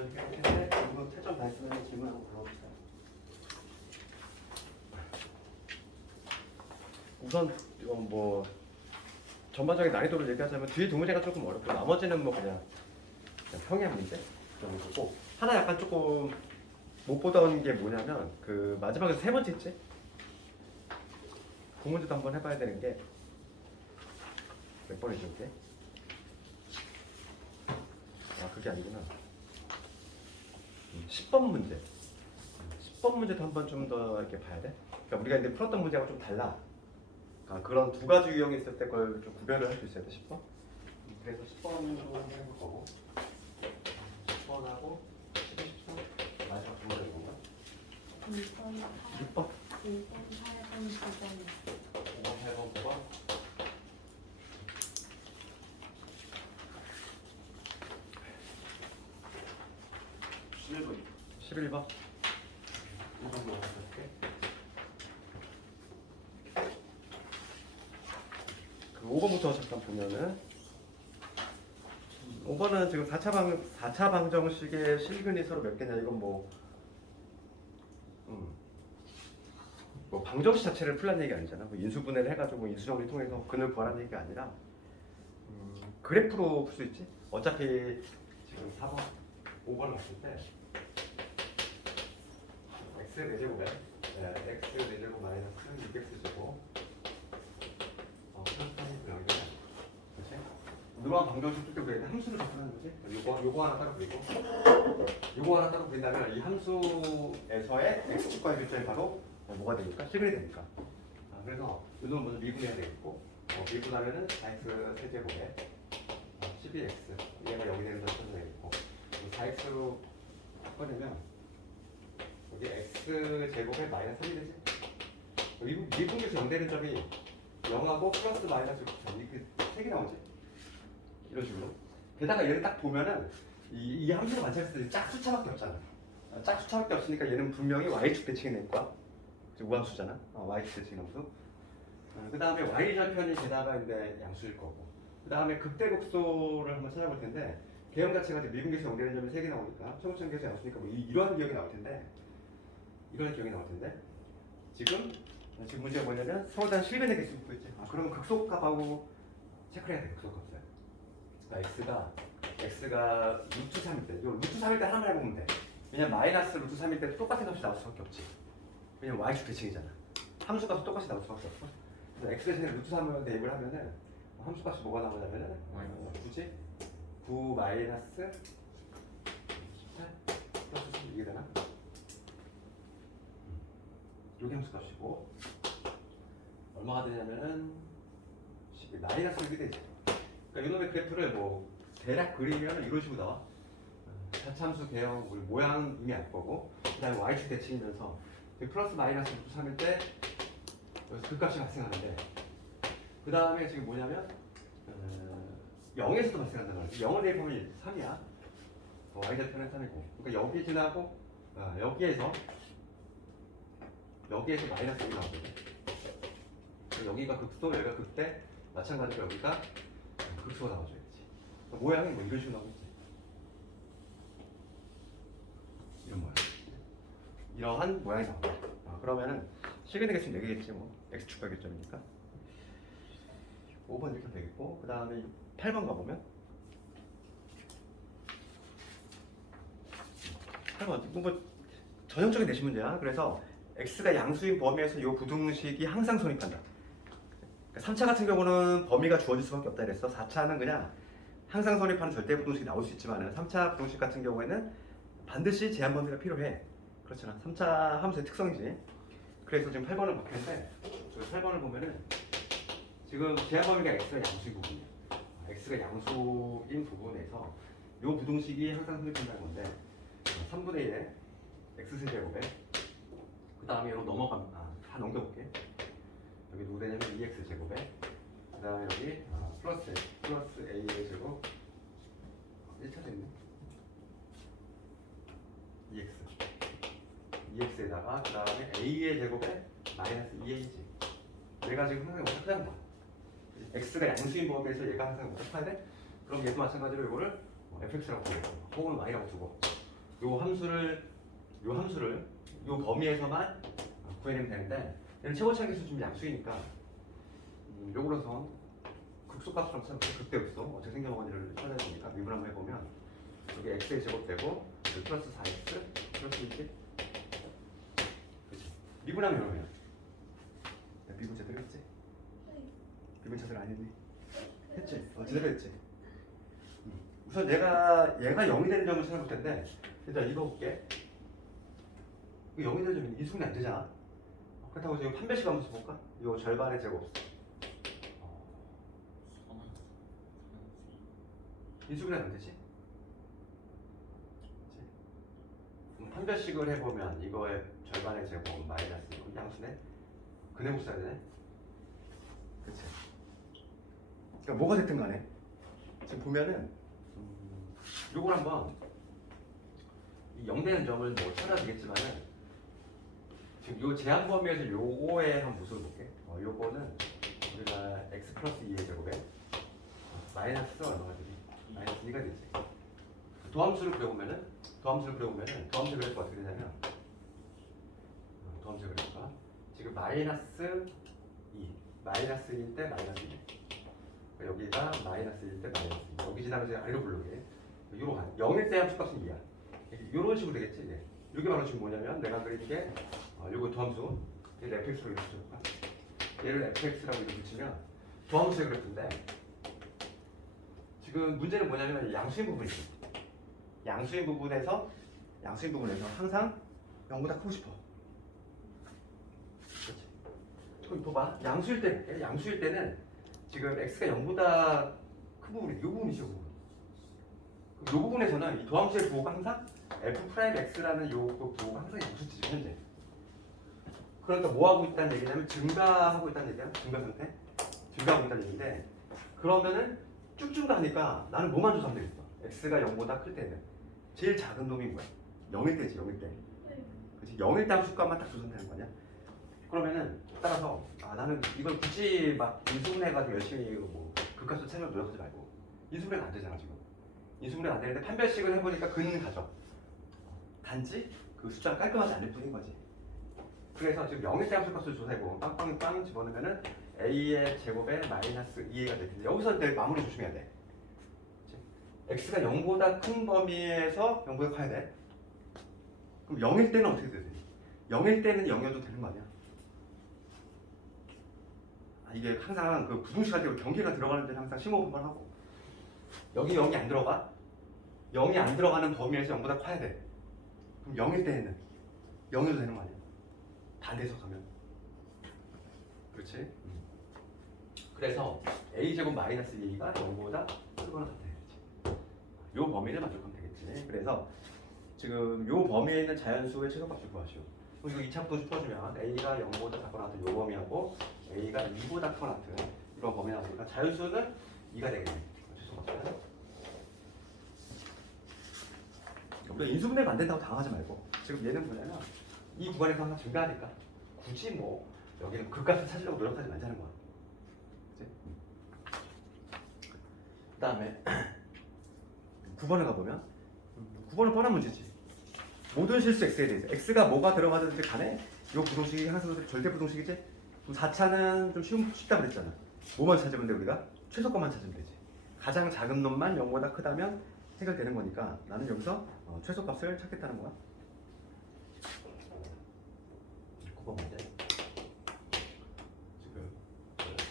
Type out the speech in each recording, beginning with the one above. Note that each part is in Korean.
먼저 해결할 텐데 이거 채점 다 했으면 질문 한번 물어봅시다. 우선 뭐 전반적인 난이도를 얘기하자면 뒤에 두 문제가 조금 어렵고 나머지는 뭐 그냥 평행 문제 정도고 하나 약간 조금 못 보던 게 뭐냐면 그 마지막에 세 번째지 그 문제도 한번 해봐야 되는 게 몇 번이죠 이게? 아 그게 아니구나. 10번 문제. 10번 문제도 한번 좀 더 이렇게 봐야 돼. 그러니까 우리가 이제 풀었던 문제하고 좀 달라. 그러니까 그런 두 가지 유형이 있을 때 그걸 좀 구별을 할 수 있어야 돼 10번. 그래서 10번도 해볼 거고 10번하고 11, 13 마지막 두 문제 이건가? 6번 5번, 8번, 9번 11번 11번 1번 넣어볼게. 그 5번부터 잠깐 보면은 5번은 지금 4차 방정식의 실근이 서로 몇 개냐 이건 뭐 방정식 자체를 풀란 얘기 아니잖아. 뭐 인수분해를 해가지고 인수정리 통해서 근을 구하라는 얘기가 아니라 그래프로 풀 수 있지. 어차피 지금 4번, 5번을 봤을 때 x 4제곱에 x 4제곱 마이너스 6x제곱 플러스 3이고 여기다 그렇지? 누런 방정식 풀 때 우리가 함수를 접근하는 거지. 요거 하나 따로 그리고 요거 하나 따로 그린다면 이 함수에서의 x축과의 교점이 바로 뭐가 되니까? 실근이 되니까. 그래서 이 놈은 먼저 미분해야 되겠고 미분하면은 4x 세제곱에 12x 얘가 여기 되는 걸 써도 되겠고 4x로 꺼내면 여기 x 제곱에 마이너스 3이 되지. 미분계에서 0 되는 점이 0하고 플러스 마이너스 9 이렇게 3개 나오지. 이런 식으로. 게다가 얘를 딱 보면은 이 함수를 관찰했을 때 짝수차밖에 없잖아. 짝수차밖에 없으니까 얘는 분명히 y축 대칭이 될 거야. 우함수잖아. y축 대칭 함수. 그 다음에 y절편이 게다가 이제 양수일 거고. 그 다음에 극대극소를 한번 찾아볼 텐데 개형 자체가 미분계에서 0 되는 점이 3개 나오니까 초급장계에서 양수니까 뭐 이러한 기억이 나올 텐데 지금 문제가 뭐냐면 서울대는 실근의 개수 묻고 있지. 그러면 극소값하고 체크를 해야 돼. 극소값을. 그러니까 x가 루트 3일 때, 요 루트 3일 때 하나만 해보면 돼. 왜냐면 마이너스 루트 3일 때 똑같은 값이 나올 수밖에 없지. 왜냐면 y축 대칭이잖아. 함수값이 똑같이 나올 수밖에 없어. 그래서 x 대신에 루트 3을 대입을 하면은 함수값이 뭐가 나오냐면은 굳이 9 마이너스 18 플러스 10 이게 되나? 요게 함수값이고 얼마가 되냐면은 12 마이너스 6이 되지. 그러니까 이놈의 그래프를 뭐 대략 그리면 이런 식으로 나와. 자참수 개형 우리 모양 이미 알 거고 그 다음에 y축 대칭이면서 플러스 마이너스 3일 때 그 값이 발생하는데 그 다음에 지금 뭐냐면 0에서도 발생한다는 거지. 0을 대입하면 3이야. y절편은 3이고 그러니까 여기 지나고 여기에서 마이너스 1이 나오거든. 여기가 극소, 여기가 극대 마찬가지로 여기가 극소가 나와줘야지. 모양이 뭐 이런 식으로 나오겠지. 이런 모양. 이러한 모양이 나온다. 그러면은 실근의 개수는 4개겠지 뭐. x축과 교점이니까. 5번 이렇게 되겠고 그 다음에 8번 가보면 8번 뭐 전형적인 내신 문제야. 그래서 x가 양수인 범위에서 이 부등식이 항상 성립한다. 그러니까 3차 같은 경우는 범위가 주어질 수밖에 없다 그랬어. 4차는 그냥 항상 성립하는 절대 부등식이 나올 수 있지만 3차 부등식 같은 경우에는 반드시 제한 범위가 필요해. 그렇잖아. 3차 함수의 특성이지. 그래서 지금 8번을 바뀌는데 8번을 보면은 지금 제한 범위가 x가 양수인 부분이야. x가 양수인 부분에서 이 부등식이 항상 성립한다는 건데 3분의 1에 x세제곱에 그 다음에 이거 다 넘겨볼게. 여기 누구 되냐면 2x제곱에 그 다음에 여기 플러스 a의 제곱 1차 됐네. 2x에다가 그 다음에 a의 제곱에 마이너스 2a지. 얘가 지금 항상 어떻게 거 x가 양수인 범위에서 얘가 항상 어떻게 돼? 그럼 얘도 마찬가지로 이거를 fx라고 부르고 혹은 y라고 두고 요 범위에서만 구해내면 되는데 얘는 최고차계 수준 양수이니까 요거로서 극소값처럼 찾아볼게요. 극대극소 어떻게 생겨먹은지를 찾아야 되니까 미분 한번 해보면 여기 x의 제곱 되고 여기 플러스 4x 플러스 2지 그치? 미분하면 이러면 미분 제대로 했지? 미분 제대로 안 했니? 했지? 제대로 했지? 우선 얘가 0이 되는 점을 찾아볼 텐데 일단 읽어볼게. 이거 0이 되는 점이 인수분해 안 되잖아. 그렇다고 지금 판별식 한번 써볼까? 이거 절반의 제곱 인수분해 안 되지? 그럼 판별식을 해보면 이거의 절반의 제곱 마이너스 이거 양수네? 근해못 써야 되네? 그치? 그러니까 뭐가 됐든 간에 지금 보면은 요걸 한번 이 0되는 점을 뭐 찾아주겠지만은 지금 요 제한 범위에서 요거에 한번 모습을 볼게. 요거는 우리가 x 플러스 2의 제곱에 마이너스 얼마가 되지? 마이너스 2가 되지. 도함수를 그려보면은 도함수 그래프가 어떻게 되냐면 도함수 그래프가 지금 마이너스 2 마이너스 2일 때 마이너스 2 여기가 마이너스 1일 때 마이너스 2 여기 지나면서 아래로 불러게 요로 가 0일 때 함수값은 2야 요런 식으로 되겠지 이게 이게 바로 지금 뭐냐면 내가 그린 게 요거 도함수 얘를 fx로 이렇게 붙여볼까 얘를 fx라고 이렇게 붙이면 도함수의 그래프인데 지금 문제는 뭐냐면 양수인 부분이지 양수인 부분에서 항상 0보다 크고 싶어 그렇지 그럼 봐봐 양수일 때는 지금 x가 0보다 큰 부분이 이 부분이죠. 이 부분에서는 이 도함수의 부호가 항상 f'x라는 요 부호가 항상 양수치죠 현재. 그러니까 뭐 하고 있다는 얘기냐면 증가하고 있다는 얘기야. 증가 상태. 증가하고 있다는 얘기인데 그러면은 쭉 증가하니까 나는 뭐만 조사하면 되겠어. x가 0보다 클 때는 제일 작은 놈이 뭐야? 0일 때지 0일 때. 그렇지 0일 때 함수값만 딱 조사하면 되는 거냐? 그러면은 따라서 나는 이걸 굳이 막 인수분해가지고 열심히 뭐 극값을 찾으려고 노력하지 말고 인수분해가 안 되잖아 지금 인수분해가 안 되는데 판별식을 해보니까 근은 가죠 단지 그 숫자가 깔끔하지 않을 뿐인 거지 그래서 지금 0일 때 함수값을 조사해보고 빵 집어넣으면은 a의 제곱에 마이너스 2a가 될 텐데 여기서 내 마무리 조심해야 돼 그치? x가 0보다 큰 범위에서 0보다 커야 돼 그럼 0일 때는 어떻게 되지? 0일 때는 0이어도 되는 거 아니야? 이게 항상 그 부등식 할 때 경계가 들어가는 데는 항상 심호흡 한번 하고 여기 0이 안 들어가? 0이 안 들어가는 범위에서 0보다 커야 돼 그럼 0일 때는 0이어도 되는 거 아니야? 반대에서 가면 그렇지? 그래서 a제곱 마이너스 2가 0보다 크거나 같다 이거지 요 범위를 만족하면 되겠지 그래서 지금 요 범위에 있는 자연수의 최소값을 구하시오 그리고 이거 2차부터 풀어주면 a가 0보다 작거나 같은 요 범위하고 a가 2보다 크거나 같은 이런 범위 나오니까 자연수는 2가 되겠네 최소값은 우리가 인수분해가 안 된다고 당하지 말고 지금 얘는 뭐냐면 이 구간에서 항상 증가하니까 굳이 뭐 여기는 극값을 찾으려고 노력하지 말자는 거야 그치? 그 다음에 9번에 가보면 9번은 뻔한 문제지 모든 실수 x에 대해서 x가 뭐가 들어가든지 간에 이 부동식이 항상 절대 부동식이지 그럼 4차는 좀 쉽다 그랬잖아 뭐만 찾으면 돼 우리가? 최소값만 찾으면 되지 가장 작은 놈만 0보다 크다면 해결되는 거니까 나는 여기서 최소값을 찾겠다는 거야 9번 문제 지금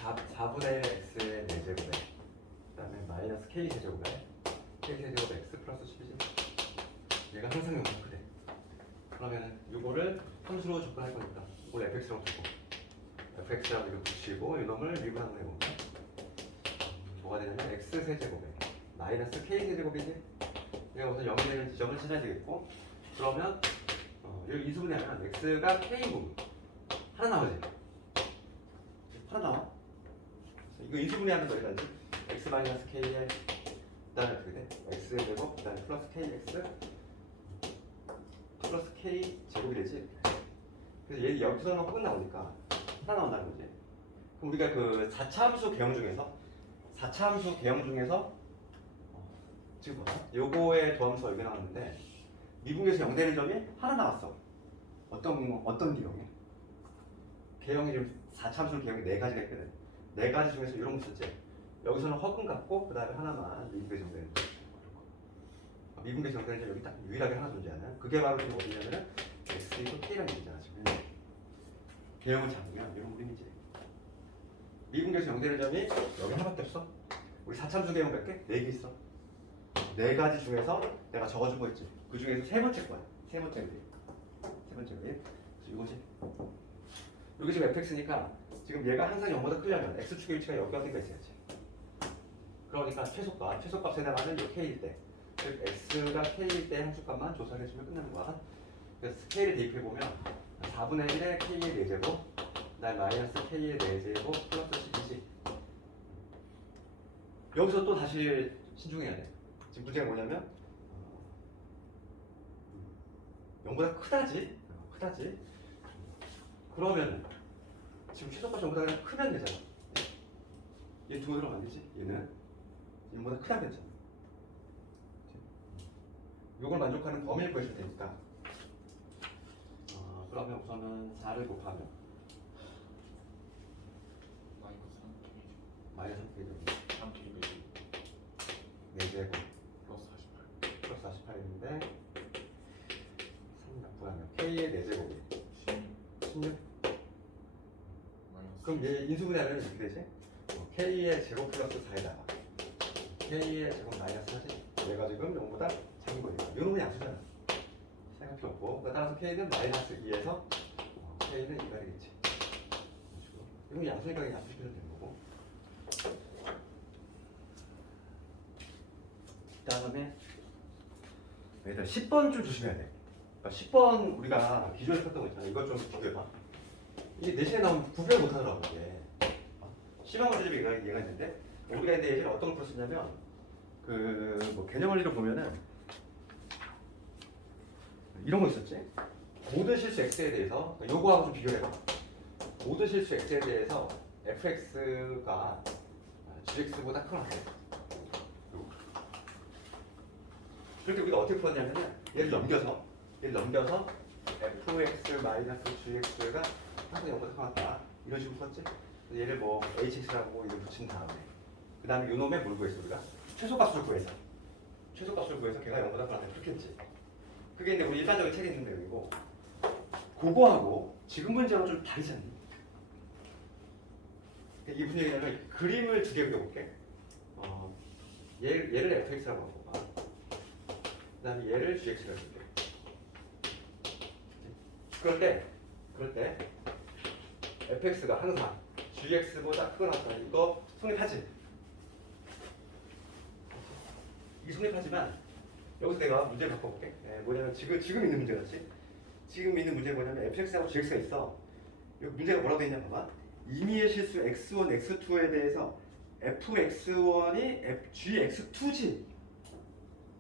4분의 1 x의 4제곱에 그 다음에 마이너스 k 세제곱에 k 세제곱 x 플러스 12지 얘가 항상 0보다 크대 그러면은 이거를 함수로 접근할 거니까 이걸 fx라고 두고 fx라고 이렇게 붙이고 이놈을 미분하는 거 해보면 뭐가 되냐면 x 세제곱에 마이너스 k 세제곱이지 내가 우선 0이 되는 지점을 찾아야 되겠고 그러면 여기 이수분해하면 x가 k인 부분 하나 나오지 하나 나와 이거 인수분해하는 거라든지 x 마이너스 k에 그다음에 어떻게 돼? x의 제곱 그다음에 플러스 kx 플러스 k 제곱이 되지. 그래서 얘 여기서는 혹은 나오니까 하나 나온다는 거지. 그럼 우리가 그 4차 함수 개형 중에서 지금 뭐야? 요거의 도함수가 여기 나왔는데 미분계에서 0 되는 점이 하나 나왔어. 어떤 개형이? 개형이 지금 4참수는 개형이 4가지가 있거든. 4가지 중에서 이런 거 썼지. 여기서는 허근 같고 그 다음에 하나만 미분계에서 0 되는 점. 미분계에서 0 되는 점 여기 딱 유일하게 하나 존재하는. 그게 바로 지금 어디냐면은 x이고 k라는 얘기잖아 지금. 개형을 잡으면 이런 그림이지. 미분계에서 0 되는 점이 여기 하나밖에 없어. 우리 4참수 개형 몇 개? 4개 있어. 4가지 중에서 내가 적어준 거 있지. 그 중에서 세 번째 거야. 세 번째 그림. 세 번째 그림. 이거지. 여기 지금 fx니까 지금 얘가 항상 0보다 크려면 x축의 위치가 여기 어딘가 있어야지. 그러니까 최소값에 해당하는 이 k일 때, 즉 x가 k일 때 함수값만 조사를 해주면 끝나는 거야. 그래서 k를 대입해보면 4분의 1의 k의 4제곱, 날 마이너스 k의 4제곱 플러스 12지. 여기서 또 다시 신중해야 돼. 지금 문제가 뭐냐면 0보다 크다지? 크다지? 그러면 지금 최소값이 0보다 그냥 크면 되잖아. 얘 두 들어가면 안 되지? 얘는 0보다 크다 그랬잖아. 요걸 만족하는 범위를 구해줄 테니까 그러면 우선은 4를 곱하면 마이너스 3K 4제곱 플러스 48인데 3 약분하면 K의 4제곱이 16. 그럼 얘 인수분해하면 이렇게 되지? K의 제곱 플러스 4에다가 K의 제곱 마이너스 4지. 얘가 지금 0보다 작은 거니까 이놈은 양수잖아. 생각 필요 없고 따라서 K는 마이너스 2에서 K는 2가 되겠지. 이건 양수니까 양수시키면 되는 거고. 그 다음에 일단 10번 좀 조심해야 돼. 그러니까 10번 우리가 기존에 썼던 거 있잖아. 이것 좀 비교해봐. 이게 내신에 나오면 구별 못하더라고 이게. 심한 문제집이 얘가 있는데 우리가 근데 예전에 어떤 걸 풀었었냐면 그 뭐 개념 원리로 보면은 이런 거 있었지. 모든 실수 x에 대해서 요거하고 좀 비교해봐. 모든 실수 x에 대해서 fx가 gx보다 크거나 그렇게 우리가 어떻게 풀었냐면은 얘를 넘겨서 fx 마이너스 gx가 항상 0보다 커났다 이런 식으로 풀었지. 얘를 뭐 hx라고 이걸 붙인 다음에 그 다음에 요놈에 뭘 구했어 우리가? 최소값을 구해서 걔가 0보다 커났다 그렇게 했지. 그게 이제 우리 일반적인 책에 있는 내용이고 그거하고 지금 문제하고 좀 다르지 않니? 이게 무슨 얘기냐면 그림을 두 개 그려볼게. 얘를 fx라고 하고 그 다음에 얘를 gx라고 해볼게. 그럴 때 fx가 항상 gx보다 크거나 같다. 이거 성립하지? 이 성립하지만 여기서 내가 문제를 바꿔볼게. 뭐냐면 지금 있는 문제 같지? 지금 있는 문제는 뭐냐면 fx하고 gx가 있어. 여기 문제가 뭐라고 되어 있냐 봐봐. 임의의 실수 x1, x2에 대해서 fx1이 gx2지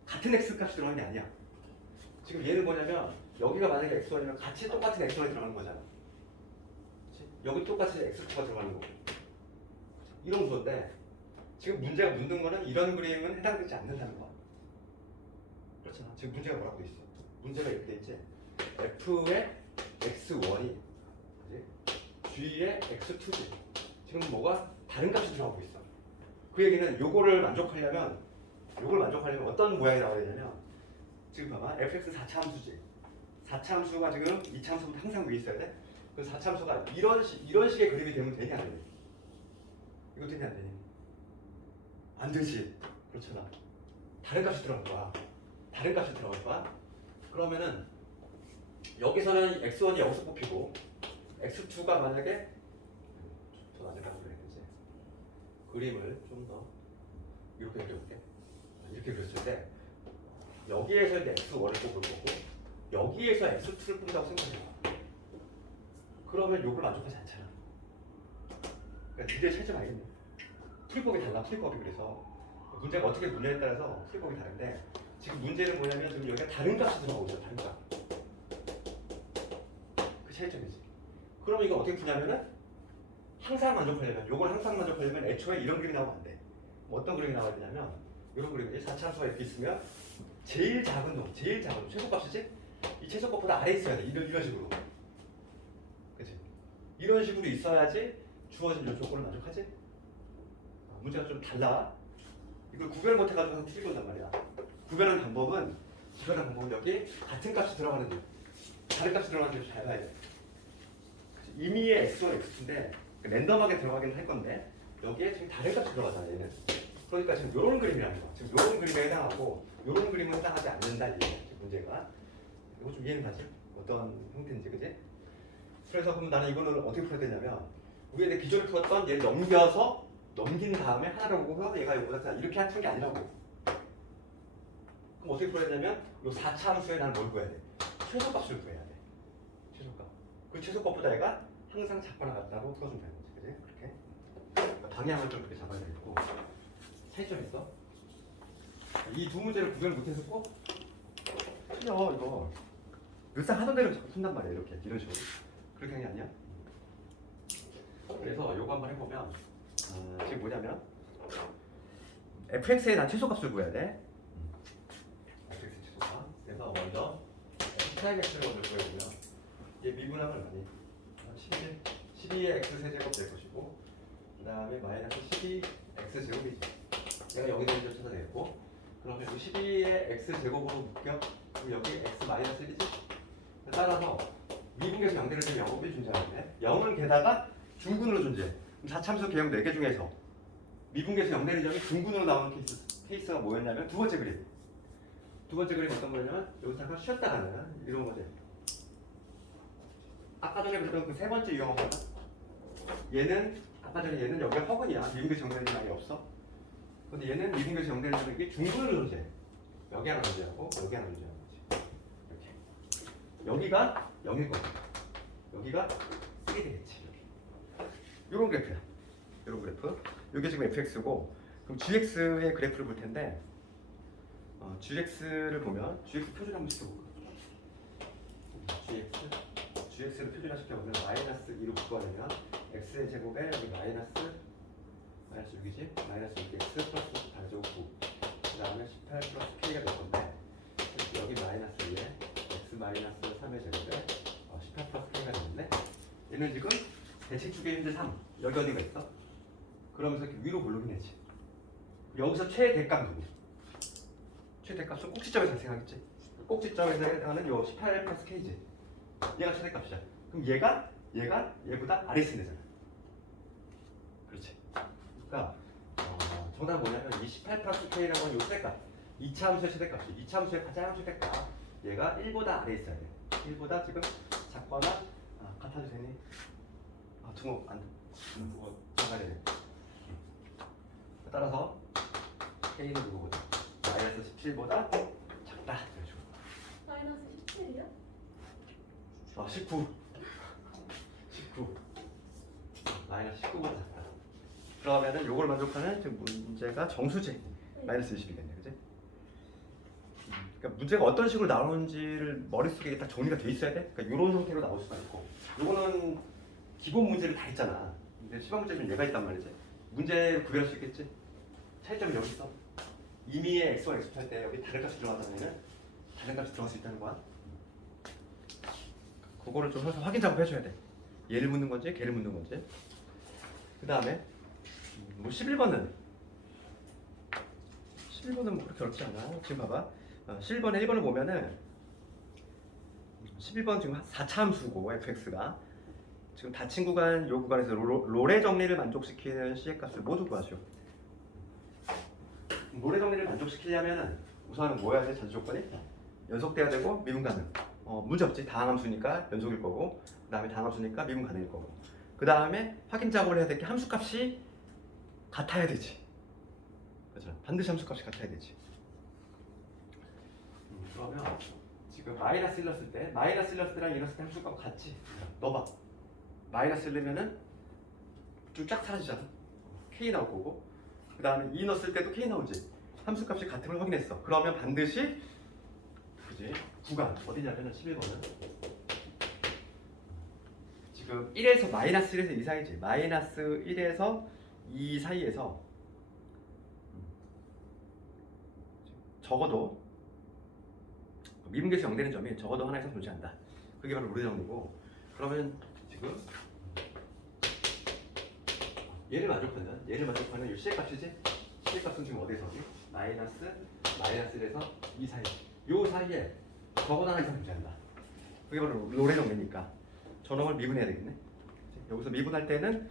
같은 x 값이 들어가는 게 아니야. 지금 얘는 뭐냐면 여기가 만약에 x1이면 같이 똑같은 x1이 들어가는 거잖아. 그치? 여기 똑같이 x2가 들어가는 거고 이런 구조인데 지금 문제가 묻는 거는 이런 그림은 해당되지 않는다는 거야. 그렇잖아. 지금 문제가 뭐라고 돼 있어? 문제가 이렇게 돼 있지. f의 x1이 g의 x2지. 지금 뭐가 다른 값이 들어가고 있어. 그 얘기는 요거를 만족하려면 어떤 모양이 나와야 되냐면 지금 봐봐. fx 4차 함수지. 4차 함수가 지금 2차 함수보다 항상 위에 있어야 돼. 그 4차 함수가 이런 식의 그림이 되면 되냐 안 되냐? 이거 되냐 안 되냐? 안 되지. 그렇잖아. 다른 값이 들어갈 거야. 그러면은 여기서는 x1이 여기서 뽑히고 x2가 만약에 더 낮에다가 그려야 되지. 그림을 좀 더 이렇게 그려볼게. 이렇게 그렸을 때 여기에서 이제 x1을 뽑을 거고 여기에서 x2를 뽑는다고 생각해봐. 그러면 요걸 만족하지 않잖아. 그러니까 니들 차이점 알겠네. 풀이법이 달라. 그래서 문제가 어떻게 문제에 따라서 풀이법이 다른데 지금 문제는 뭐냐면 지금 여기가 다른 값이 들어가고 있어. 다른 값. 그 차이점이지. 그럼 이거 어떻게 푸냐면은 요걸 항상 만족하려면 애초에 이런 그림이 나오면 안 돼. 뭐 어떤 그림이 나와야 되냐면 이런 그림이지. 4차함수가 이렇게 있으면 제일 작은 놈, 최소값이지? 이 최소값보다 아래에 있어야 돼. 이런 식으로. 그치? 이런 식으로 있어야지 주어진 요 조건을 만족하지? 문제가 좀 달라. 이걸 구별 못해가지고 항상 틀린 건단 말이야. 구별하는 방법은 여기 같은 값이 들어가는 데, 다른 값이 들어가는 데 잘 봐야 돼. 그치? 임의의 x와 x인데 랜덤하게 들어가긴 할 건데 여기에 지금 다른 값이 들어가잖아 얘는. 그러니까 지금 이런 그림이라는 거야. 지금 이런 그림에 해당하고 이런 그림은 해당하지 않는다 이게 문제가. 이거 좀 이해는 가지? 어떤 형태인지, 그지? 그래서 그럼 나는 이거는 어떻게 풀어야 되냐면 위에 내 기존에 풀었던 얘를 넘긴 다음에 하나를 보고 얘가 이거보다 이렇게 하는 게 아니라고. 그럼 어떻게 풀어야 되냐면 이 4차 함수에 나는 뭘 구해야 돼? 최소값을 구해야 돼. 최소값. 그 최소값보다 얘가 항상 작거나 같다고 풀어주면 되는 거지, 그지? 그렇게. 그러니까 방향을 좀 그렇게 잡아야 되고. 차이점 있어? 이 두 문제를 구별 못해서 꼭 틀려 이거. 늘상 하던 대로 자꾸 푼단 말이야 이렇게 이런 식으로. 그렇게 하는 게 아니야? 그래서 요거 한번 해보면 지금 뭐냐면 fx에 난 최소값을 구해야 돼. fx 최소값. 그래서 먼저 fx를 먼저 구해보면 얘 미분함을 많이 12의 x 세제곱 될 것이고 그 다음에 마이너스 12x 제곱이지. 얘가 여기 있는 걸 찾아내고 그러면 여기 12의 x 제곱으로 묶여 그럼 여기 x 마이너스 1이지. 따라서 미분계에서 0대를 주면 0이 존재하는데 0은 게다가 중근으로 존재해. 그럼 4참수 개형 4개 중에서 미분계에서 0대를 점이 중근으로 나오는 케이스가 뭐였냐면 두 번째 그림. 두 번째 그림 어떤 거냐면 여기서 잠깐 쉬었다 가는 이런 거지. 아까 전에 그랬던 그 세 번째 유형어가 얘는 아까 전에 얘는 여기가 허근이야. 미분계에서 0대를 점이 아예 없어. 근데 얘는 미분계에서 0대를 점이 중근으로 존재해. 여기 하나 존재하고 여기 하나 존재하고 여기가 0일 거고 여기가 1이 되겠지. 이런 그래프야. 이런 그래프. 이게 지금 fx고 그럼 gx의 그래프를 볼 텐데 gx를 보면 gx 표준 한번 시켜볼까? gx를 표준화시켜보면 마이너스 2로 바꿔내면 x의 제곱에 여기 마이너스 6이지? 마이너스 6x 플러스 단제곱 9 그 다음에 18 플러스 k가 될 건데 여기 마이너스 2에 x 마이너스 3의 제곱에 18 플러스 k가 되는데 얘는 지금 대칭축의 현재 3 여기 어디가 있어? 그러면서 이렇게 위로 고르긴 했지. 여기서 최대값 누구? 최대값은 꼭지점에서 발생하겠지. 꼭지점에서 해당하는 요 18 플러스 k지. 얘가 최대값이야. 그럼 얘보다 아래 있으면 되잖아. 그렇지. 그러니까 정답은 뭐냐면 이 18 플러스 k라고 하는 요 최대값 2차 함수의 최대값이 2차 함수의 가장 최대값 얘가 1보다 아래 있어야 돼. 1보다 지금 작거나 같아도 되니? 등호 안 그거 작아야 돼. 따라서 k는 누구보다 마이너스 17보다 작다. 마이너스 17이요? 19 마이너스 19보다 작다. 그러면은 요걸 만족하는 지금 문제가 정수지 마이너스 20이겠네, 그지? 그러니까 문제가 어떤 식으로 나오는지를 머릿속에 딱 정리가 돼 있어야 돼. 그러니까 이런 형태로 나올 수가 있고, 요거는 기본 문제를 다 했잖아. 근데 시방 문제는 얘가 있단 말이지. 문제를 구별할 수 있겠지. 차이점이 여기 있어. 임의의 x와 x 할 때 여기 다른 값이 들어가다면 다른 값이 들어갈 수 있다는 거야. 그거를 좀 항상 확인 작업 해줘야 돼. 얘를 묻는 건지 걔를 묻는 건지. 그 다음에 뭐 11번은 뭐 그렇게 어렵지 않아. 지금 봐봐. 11번에 1번을 보면은 11번 지금 4차 함수고 fx가 지금 닫힌 구간 요 구간에서 롤의 정리를 만족시키는 c의 값을 모두 구하죠. 롤의 정리를 만족시키려면 우선은 뭐 해야 돼? 전제 조건이 연속돼야 되고 미분 가능. 문제 없지. 다항함수니까 연속일 거고, 그 다음에 다항함수니까 미분 가능일 거고, 그 다음에 확인 작업을 해야 될 게 함수값이 같아야 되지. 그렇죠? 반드시 함수값이 같아야 되지. 그러면 지금 마이너스 1 넣었을 때 마이너스 1 넣었을 때랑 2 넣었을 때 함수값 같지? 넣어봐. 마이너스 1 넣으면은 쭉 쫙 사라지잖아. k 나올 거고, 그 다음에 2 넣었을 때도 k 나오지. 함수값이 같은 걸 확인했어. 그러면 반드시 그지? 구간 어디냐면은 11번은 지금 1에서 마이너스 1에서 2 사이지. 마이너스 1에서 2 사이에서 적어도 미분계에서 0되는 점이 적어도 하나 이상 존재한다. 그게 바로 룰의 정리고. 그러면 지금 얘를 만족하는 이 C의 값이지? C의 값은 지금 어디에서 어디? 마이너스 1에서 2 사이. 요 사이에 적어도 하나 이상 존재한다. 그게 바로 롤의 정리니까 저놈을 미분해야 되겠네. 여기서 미분할 때는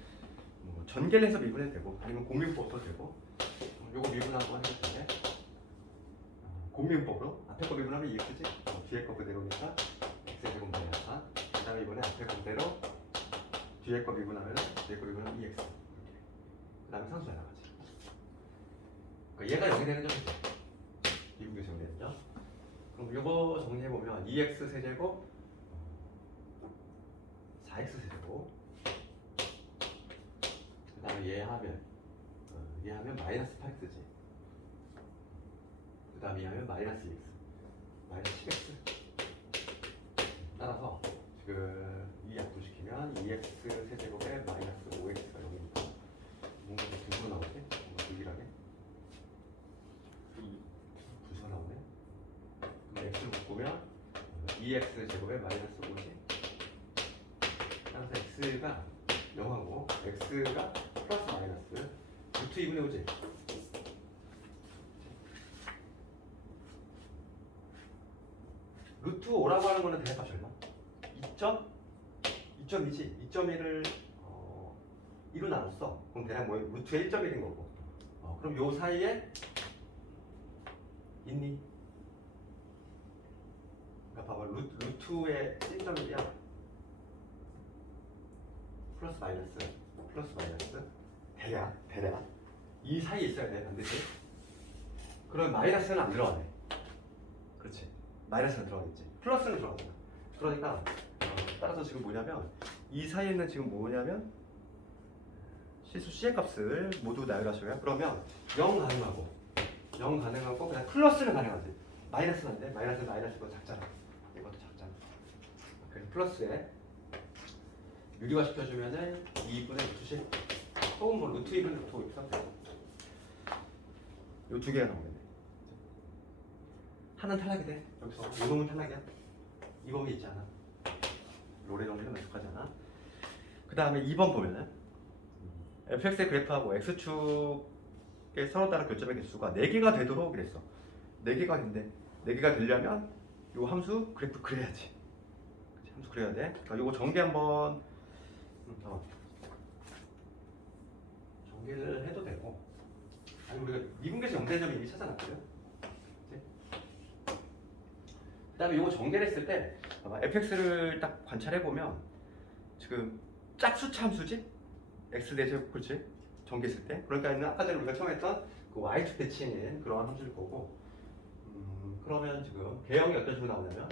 전개를 해서 미분해도 되고 아니면 공미분법 써도 되고. 요거 미분 한번 해도 되는데 공미분법으로 앞에 거 미분하면 2x지? 뒤에 거 그대로니까 x의 제곱 마이너스 4. 그 다음에 이번에 앞에 거 그대로 뒤에 거 미분하면 2x. 그 다음에 상수 하나 가지. 그러니까 얘가 0이 되는 점이죠. 미분계 정리되는 점. 그럼 이거 정리해보면 2x 세제곱 4x 세제곱 그 다음에 얘 하면 마이너스 8x지. 그 다음에 얘 하면 마이너스 2x 마이너스 10x. 따라서 지금 이 약분시키면 2x 세제곱에 마이너스 5x가 0이니까 뭔가 좀 분수가 나오지? 뭔가 불길하게 분수가 나오네. 그럼 x를 묶으면 2x 제곱에 마이너스 5지. 따라서 x가 0하고 x가 플러스 마이너스 루트 2분의 5지. 루트 5라고 하는 거는 대략값이 얼마? 2.2이지. 2.1을 2로 나눴어. 그럼 대략 뭐 루트의 1.1인 거고. 그럼 요 사이에 있니? 그러니까 봐봐. 루트의 1.1이야. 플러스 마이너스 대략 이 사이에 있어야 돼. 반드시. 그럼 마이너스는 안 들어가네. 그렇지. 마이너스는 들어가겠지. 플러스는 들어가잖아. 그러니까 따라서 지금 뭐냐면 이 사이에는 지금 뭐냐면 실수 C의 값을 모두 나열하셔야. 그러면 0 가능하고 그냥 플러스는 가능하지. 마이너스는 안 돼. 마이너스가 작잖아. 이것도 작잖아. 그래서 플러스에 유리화 시켜주면은 2분의 루트 10 혹은 뭐 루트 2분의 루트 5 이렇게 써도 돼. 요 두 개가 나오겠네. 하나는 탈락이 돼. 여기서 요 놈은 탈락이야. 이 범위 있지 않아. 롤의 정리는 만족하지 않아. 그 다음에 2번 보면은 fx의 그래프하고 x축의 서로 따라 교점의 개수가 4개가 되도록 그랬어. 4개가 된대. 4개가 되려면 요 함수 그래프 그려야지. 그치? 함수 그려야 돼. 그러니까 요거 전개 한번 전개를 해도 되고 아니 우리가 미분계에서 0되는 점을 이미 찾아놨거든. 그 다음에 요거 전개를 했을 때 봐봐. fx를 딱 관찰해보면 지금 짝수차 함수지? x 대제곱 그렇지? 전개했을 때 그러니까 아까 전에 우리가 처음 했던 그 y2 배치인 그런 함수일 거고 그러면 지금 개형이 어떤 식으로 나오냐면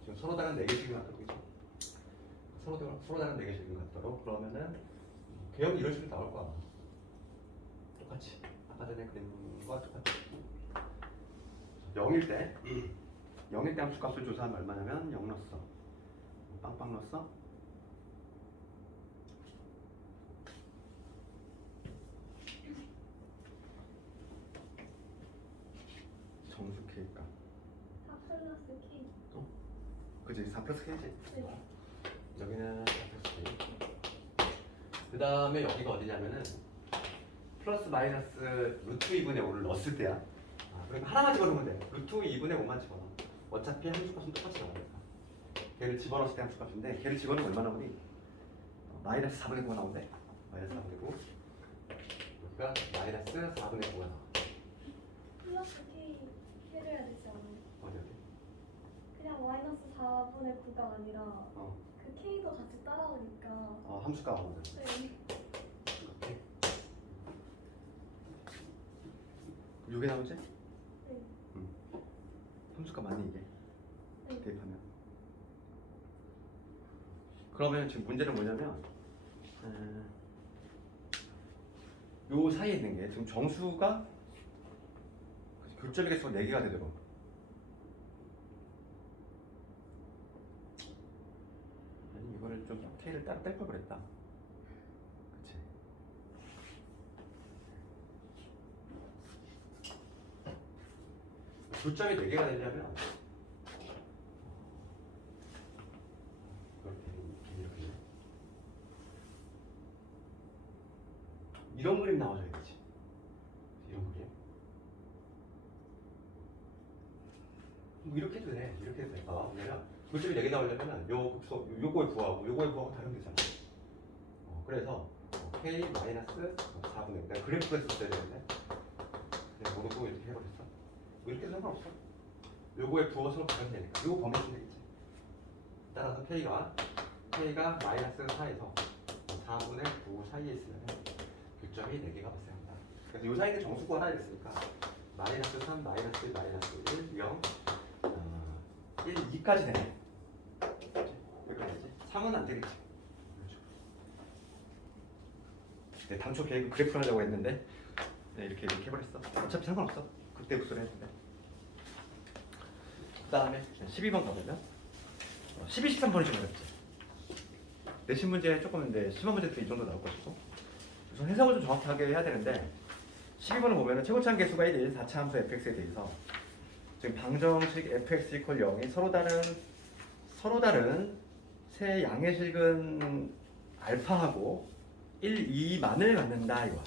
지금 서로 다른 4개씩이 같도록 있죠? 서로 다른 4개씩이 같도록 그러면은 개형이 이런 식으로 나올 거야. 똑같이 아까 전에 그린 거와 똑같이 0일 때 함수값을 조사하면 얼마냐면 0 넣었어. 빵빵 넣었어. 정수 K값. 4 플러스 K. 그치 4 플러스 K지. 네. 여기는 4 플러스 K. 그 다음에 여기가 어디냐면은 플러스 마이너스 루트 2분의 5를 넣었을 때야. 그러니까 하나만 집어넣으면 돼. 루트 2분의 5만 집어넣어. 어차피 함수값은 똑같이 나오니까. 걔를 집어넣었을 때 함수값인데 걔를 집어넣으면 얼마 나오니? 마이너스 4분의 9가 나온대. 마이너스 4분의 9. 여기가 마이너스 4분의 9가 나와. 플러스 K 해줘야 되지 않아요? 어디? 그냥 마이너스 4분의 9가 아니라 그 K도 같이 따라오니까. 함수값 나오는. 네. 오케이. 이게 나오지? 네. 함수값 맞니 이게? 네. 대입하면. 그러면 지금 문제는 뭐냐면 요 사이에 있는 게 지금 정수가 교점의 개수가 4개가 되도록. 아니 이거를 좀 K를 따로 뗄 걸 그랬다. 그치? 교점이 4개가 되려면 이렇게 이런 그림 나와줘야겠지. 이런 그림. 뭐 이렇게 해도 돼. 이렇게 해도 돼. 왜냐면 교점이 4개 나오려면 요거의 부하고 요거의 부하고 다르면 되잖아. 그래서 K-4분의 내가 그래프에서 써야 되는데 그냥 모두 고 이렇게 해버렸어. 뭐 이렇게 해도 상관없어. 요거의 부하가 서로 다르면 되니까 요거 범위면 되겠지. 따라서 K가 -4에서 4분의 9 사이에 있으면 교점이 4개가 발생한다. 그래서 요 사이에 정수구 하나 있으니까 -3, -1, -1, 0, 1, 2까지 되네. 여기까지지? 3은 안 되겠지. 그렇죠. 네, 당초 계획은 그래프를 하려고 했는데 네, 이렇게 해버렸어. 어차피 상관없어. 그때 그 소리 했는데. 그 다음에 12번 가보면 12, 13번이 좀 어렵지. 내신 문제 조금 인데 심한 문제들이 이 정도 나올 것이고 우선 해석을 좀 정확하게 해야 되는데 12번을 보면 최고차항 계수가 1일 4차 함수 fx에 대해서 지금 방정식 fx = 0이 서로 다른 세 양의 식은 알파하고 1, 2만을 갖는다 이거.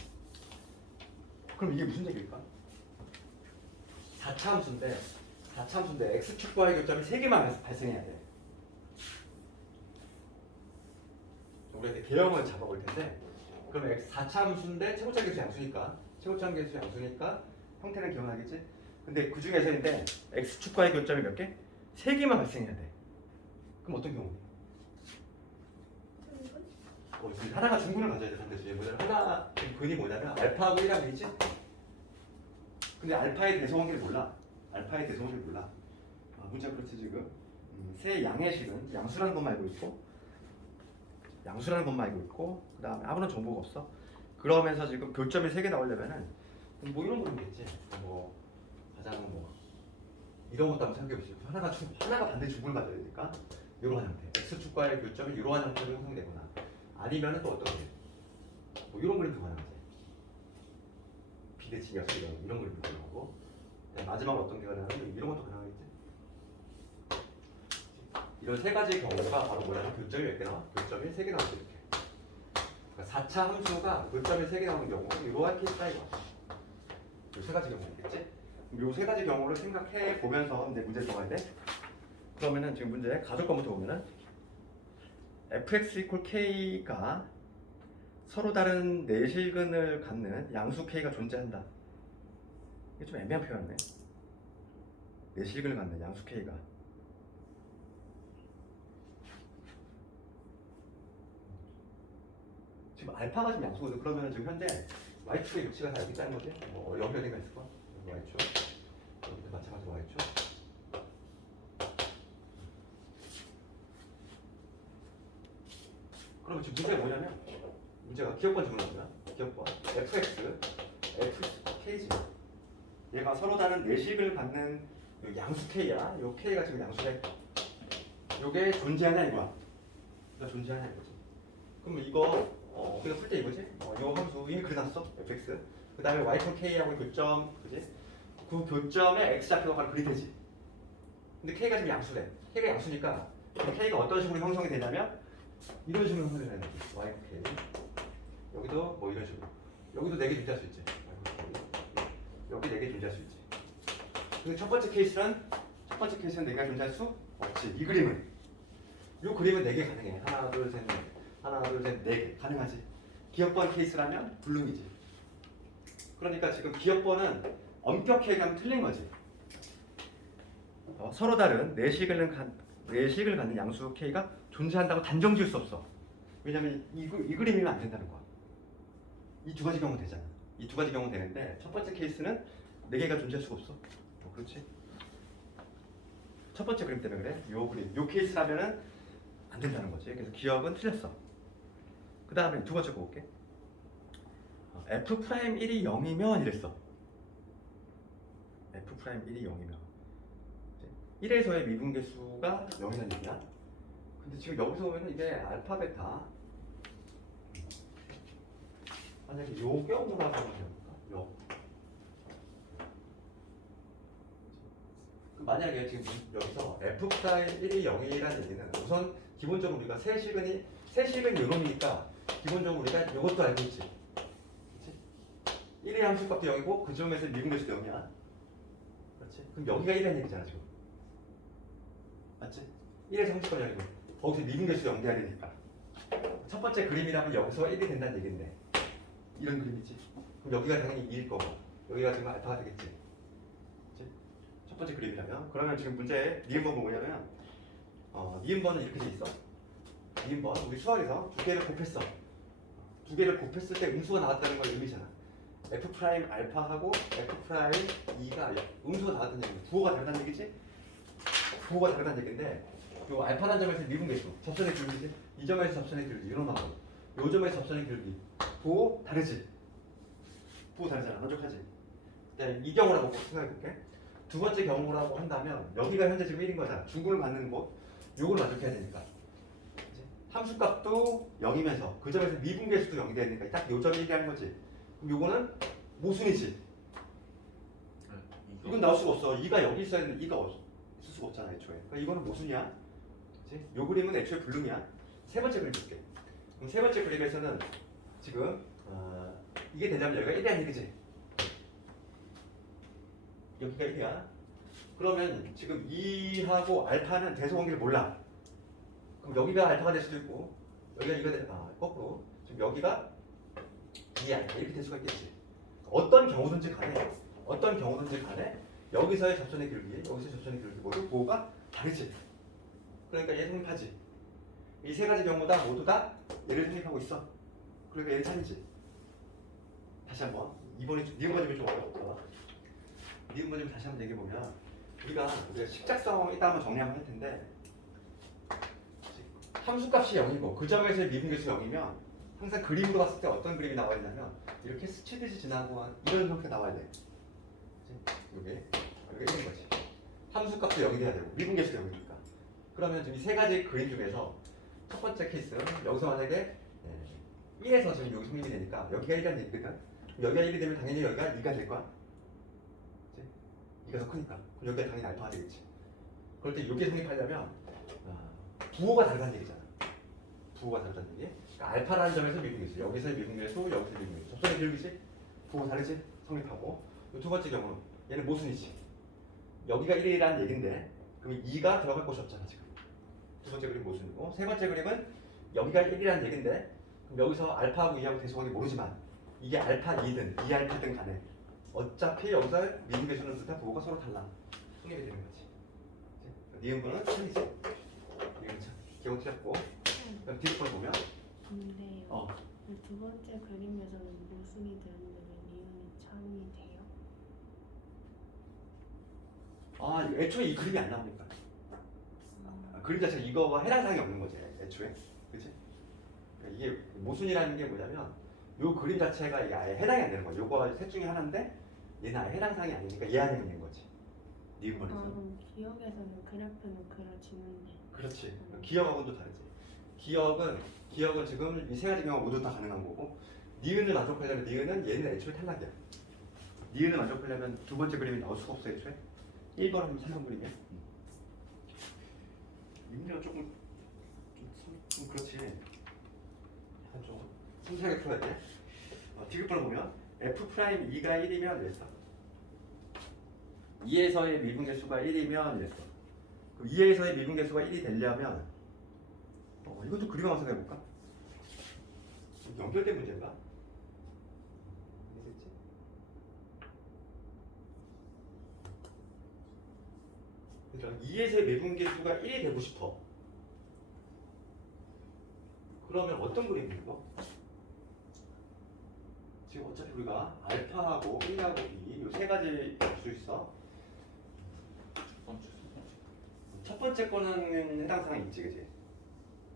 그럼 이게 무슨 얘기일까? 4차 함수인데 x축과의 교점이 3개만 발생해야 돼. 우리가 이제 개형을 잡아볼 텐데 그럼 4차 함수인데 최고차 계수 양수니까 형태는 기억나겠지? 근데 그 중에서인데 x축과의 교점이 몇 개? 3개만 발생해야 돼. 그럼 어떤 경우? 하나가 중근을 가져야 돼. 반드시 뭐냐면 하나 근이 뭐냐면 알파하고 1하고 있지? 근데 알파의 대소관계를 몰라. 문제가 그렇지 지금. 세 양의 식은 양수라는 것만 알고 있고 그 다음에 아무런 정보가 없어. 그러면서 지금 교점이 3개 나오려면은 뭐 이런 거겠지. 뭐 가장 뭐 이런 것도 한번 생각해보시죠. 하나가 반대 중분을 가져야 되니까 이러한 형태. x축과의 교점이 이러한 형태로 형성되거나 아니면은 또 어떤 게 뭐 이런 그림도 가능하지. 비대칭이어서 이런 그림도 가능하고 마지막으로 어떤 게 가능하면 이런 것도 가능하겠지. 이런 세 가지 경우가 바로 뭐냐면 교점이 몇 개 나와? 교점이 3개 나오지 이렇게. 그러니까 4차 함수가 교점이 3개 나오는 경우는 이러한 케이스다 이거. 이 세 가지 경우겠지? 이 세 가지 경우를 생각해 보면서 이제 문제 써봐야 돼. 그러면은 지금 문제 가족과부터 보면은 fx = k가 서로 다른 내실근을 갖는 양수 k가 존재한다. 이게 좀 애매한 표현이네. 내실근을 갖는 양수 k가. 지금 알파가 지금 양수거든. 그러면 지금 현재 y축의 위치가 다 여기 있다는 거지. 뭐 여기 어딘가 있을 거야. 여기 y축. 여기도 마찬가지로 y축. 그러면 지금 문제가 뭐냐면 문제가 기억권 질문하면 기억권 fx, fk지. 얘가 서로 다른 내식을 갖는 양수 k야. 요 k가 지금 양수래. 요게 존재하냐 이거야. 그러니까 존재하냐 이거지. 그럼 이거 그냥 풀 때 이거지? 요 함수 이미 그려놨어 fx. 그 다음에 y k하고 교점, 그지? 그 교점에 x 좌표가 바로 그리 되지. 근데 k가 지금 양수래. k가 양수니까 k가 어떤 식으로 형성이 되냐면 이런 식으로 형성이 되는 거지. y k. 여기도 뭐 이런 식으로. 여기도 4개 존재할 수 있지. 여기 4개 존재할 수 있지. 근데 첫 번째 케이스는 4개가 존재할 수 없지. 이 그림은. 이 그림은 4개 가능해. 하나, 둘, 셋, 넷. 하나, 둘, 셋, 4개 가능하지. 기억번 케이스라면 불능이지. 그러니까 지금 기억번은 엄격히 얘기하면 틀린 거지. 서로 다른 내식을 갖는 양수 K가 존재한다고 단정 지을 수 없어. 왜냐면 이 그림이면 안 된다는 거야. 이 두 가지 경우 되잖아. 이 두 가지 경우 되는데 첫 번째 케이스는 4개가 존재할 수가 없어. 그렇지? 첫 번째 그림 때문에 그래. 요 그림, 요 케이스라면은 안 된다는 거지. 그래서 기억은 틀렸어. 그 다음에 두 번째 거 볼게. F'1이 0이면 이랬어. F'1이 0이면 1에서의 미분계수가 0이라는 얘기야. 근데 지금 여기서 보면 이게 알파, 베타. 만약에 요 경우라고 하면 요. 만약에 지금 여기서 f 프라임 1이 0이라는 얘기는 우선 기본적으로 우리가 세식은 요놈이니까 기본적으로 우리가 이것도 알고 있지. 그렇지? 1의 함수값도 0이고 그 점에서 미분계수도 0이야. 그렇지? 그럼 여기가 1이라는 얘기잖아 지금. 맞지? 1의 함수값 0이고 거기서 미분계수 0 돼야 되니까. 첫 번째 그림이라면 여기서 1이 된다는 얘긴데 이런 그림이지. 그럼 여기가 당연히 2일 거고 여기가 지금 알파가 되겠지. 그치? 첫 번째 그림이라면 그러면 지금 문제의 니은번은 뭐냐면 니은번은 이렇게 돼 있어. 니은번 우리 수학에서 두 개를 곱했어. 두 개를 곱했을 때 음수가 나왔다는 걸 의미잖아. f 프라임 알파하고 f 프라임 2가 음수가 나왔다는 얘기야. 부호가 다르다는 얘기지? 부호가 다르다는 얘기인데 요 알파라는 점에서 미분계수 접선의 기울기지? 이 점에서 접선의 기울기 이놈하고 요 점에서 접선의 기울기 부호 다르지? 부호 다르잖아. 만족하지? 네, 이 경우라고 생각해볼게. 두 번째 경우라고 한다면 여기가 현재 지금 1인 거잖아. 중근을 받는 곳 요걸 만족해야 되니까 그치? 함수값도 0이면서 그 점에서 미분계수도 0이 되니까 딱 요 점이 얘기하는 거지. 그럼 요거는 모순이지. 이건 나올 수가 없어. 2가 여기 있어야 되는데 2가 있을 수가 없잖아 애초에. 그러니까 이거는 모순이야. 그치? 요 그림은 애초에 불능이야. 세 번째 그림 볼게. 그럼 세 번째 그림에서는 지금 이게 되냐면 여기가 1이라는 얘기지. 여기가 1이야. 그러면 지금 2하고 알파는 대소관계를 몰라. 그럼 여기가 알파가 될 수도 있고 여기가 2가 될 거꾸로 지금 여기가 2알파 이렇게 될 수가 있겠지. 어떤 경우든지 간에 여기서의 접선의 기울기 여기서의 접선의 기울기 모두 부호가 다르지. 그러니까 얘 성립하지. 이 세 가지 경우 다 모두 다 얘를 성립하고 있어. 그러니까 얘는 찬이지. 다시 한번 이번에 니은번 좀 어렵다. 니은번 좀 다시 한번 얘기해보면 우리가 식작성 이따 한번 정리 한번 할 텐데 함수값이 0이고 그 점에서의 미분계수 0이면 항상 그림으로 봤을 때 어떤 그림이 나와야 되냐면 이렇게 스치듯이 지나고 이런 형태가 나와야 돼. 이게 이런 거지. 함수값도 0이 돼야 되고 미분계수도 0이니까. 그러면 지금 이 세 가지 그림 중에서 첫 번째 케이스는 여기서 만약에 1에서 지금 여기 성립이 되니까 여기가 1이라는 얘기거든. 여기가 1이 되면 당연히 여기가 2가 될 거야. 그치? 2가 더 크니까. 그럼 여기가 당연히 알파가 되겠지. 그럴 때 이게 성립하려면 부호가 다르다는 얘기잖아. 부호가 다르다는 얘기. 그러니까 알파라는 점에서 미분계수, 여기서의 미분계수, 여기서의 미분계수. 접선의 기울기지? 부호 다르지? 성립하고. 두 번째 경우는 얘는 모순이지. 여기가 1이라는 얘긴데 그럼 2가 들어갈 곳이 없잖아 지금. 두 번째 그림 모순이고 세 번째 그림은 여기가 1이라는 얘긴데 그럼 여기서 알파하고 2하고 대소관계 모르지만 이게 알파 2든 2알파든 간에 어차피 여기서 미분계수는 다 부호가 서로 달라. 성립이 되는 거지. 니은번은 찬이지. 니은 찬. 기본 틀렸고 그럼 뒷번 보면 근데요. 두 번째 그림에서는 모순이 되는데 왜 니은이 참이 돼요? 애초에 이 그림이 안 나오니까. 그림 자체가 이거가 해당사항이 없는 거지 애초에. 그치? 그러니까 이게 모순이라는 게 뭐냐면 요 그림 자체가 이게 아예 해당이 안 되는 거야. 요거가 셋 중에 하나인데 얘는 아예 해당사항이 아니니까 얘 아니면 있는 거지. 니은번에서. 그럼 기억에서는 그래프는 그려지는데. 그렇지. 기억하고는 또 다르지. 기억은 지금 이 세 가지 경우 모두 다 가능한 거고 니은을 만족하려면 니은은 얘는 애초에 탈락이야. 니은을 만족하려면 두 번째 그림이 나올 수가 없어 애초에. 1번은 3번 그림이야. 이 문제가 조금 그렇지. 약간 좀 섬세하게 풀어야 돼. 디귿번호 보면 f 프라임 2가 1이면 이랬어. 2에서의 미분계수가 1이면 이랬어. 그럼 2에서의 미분계수가 1이 되려면 이것도 그림 한번 생각해볼까? 연결된 문제인가? 되겠지? 그러니까 2에서의 미분계수가 1이 되고 싶어. 그러면 어떤 그림이 이거? 지금 어차피 우리가 알파하고 1하고 2 이 세 가지 볼 수 있어. 첫 번째 거는 해당 사항이 있지, 그지?